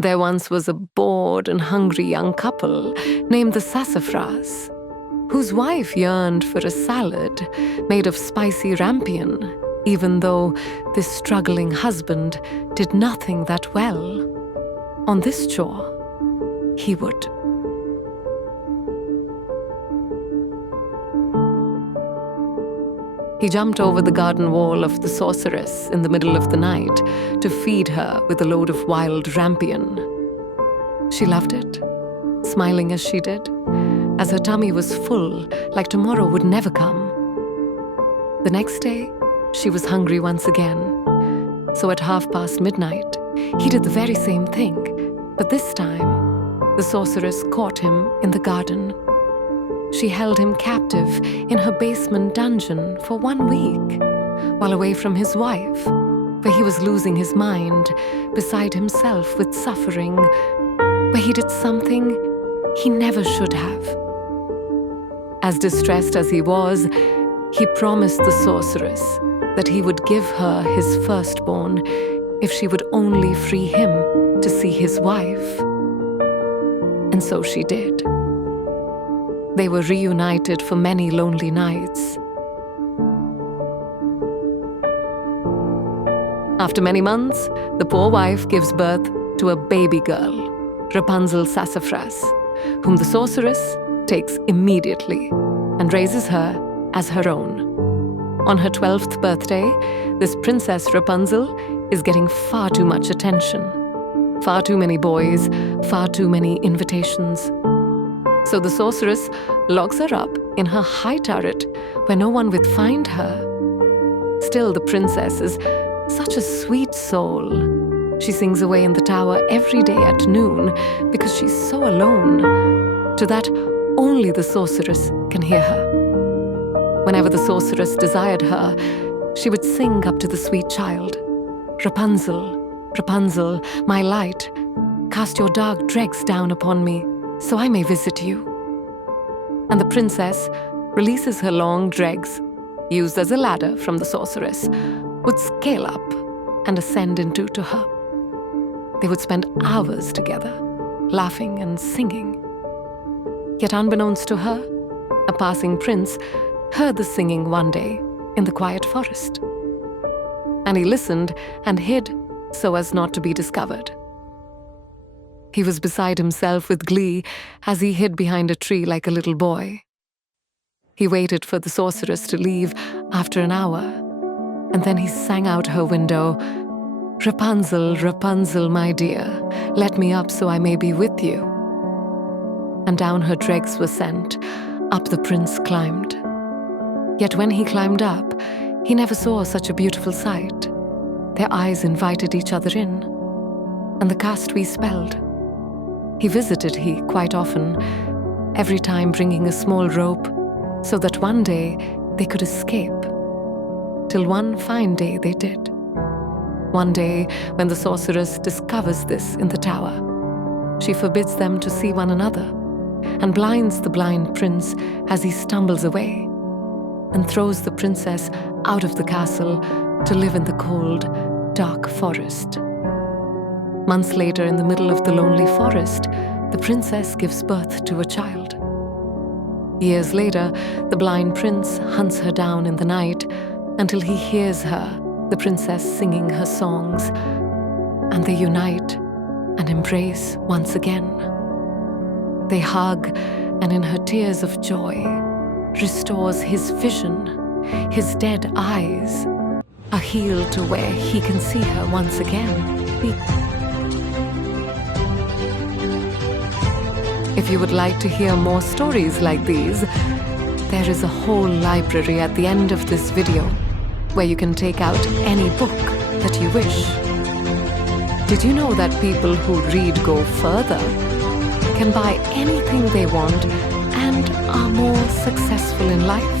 There once was a bored and hungry young couple named the Sassafras, whose wife yearned for a salad made of spicy rampion, even though this struggling husband did nothing that well. On this chore, he would. He jumped over the garden wall of the sorceress in the middle of the night to feed her with a load of wild rampion. She loved it, smiling as she did, as her tummy was full like tomorrow would never come. The next day, she was hungry once again. So at midnight, he did the very same thing, but this time, the sorceress caught him in the garden. She held him captive in her basement dungeon for 1 week, while away from his wife, where he was losing his mind, beside himself with suffering, where he did something he never should have. As distressed as he was, he promised the sorceress that he would give her his firstborn if she would only free him to see his wife. And so she did. They were reunited for many lonely nights. After many months, the poor wife gives birth to a baby girl, Rapunzel Sassafras, whom the sorceress takes immediately and raises her as her own. On her 12th birthday, this Princess Rapunzel is getting far too much attention. Far too many boys, far too many invitations. So the sorceress locks her up in her high turret where no one would find her. Still, the princess is such a sweet soul. She sings away in the tower every day at noon because she's so alone. To that, only the sorceress can hear her. Whenever the sorceress desired her, she would sing up to the sweet child, "Rapunzel, Rapunzel, my light, cast your dark dregs down upon me, so I may visit you." And the princess releases her long dregs, used as a ladder from the sorceress, would scale up and ascend into to her. They would spend hours together, laughing and singing. Yet unbeknownst to her, a passing prince heard the singing one day in the quiet forest. And he listened and hid so as not to be discovered. He was beside himself with glee as he hid behind a tree like a little boy. He waited for the sorceress to leave after an hour, and then he sang out her window, "Rapunzel, Rapunzel, my dear, let me up so I may be with you." And down her dregs were sent, up the prince climbed. Yet when he climbed up, he never saw such a beautiful sight. Their eyes invited each other in, and the cast spelled. He visited quite often, every time bringing a small rope, so that one day they could escape. Till one fine day they did. One day, when the sorceress discovers this in the tower, she forbids them to see one another, and blinds the blind prince as he stumbles away, and throws the princess out of the castle to live in the cold, dark forest. Months later, in the middle of the lonely forest, the princess gives birth to a child. Years later, the blind prince hunts her down in the night until he hears her, the princess, singing her songs, and they unite and embrace once again. They hug, and in her tears of joy, restores his vision. His dead eyes are healed to where he can see her once again. If you would like to hear more stories like these, there is a whole library at the end of this video where you can take out any book that you wish. Did you know that people who read go further, can buy anything they want, and are more successful in life?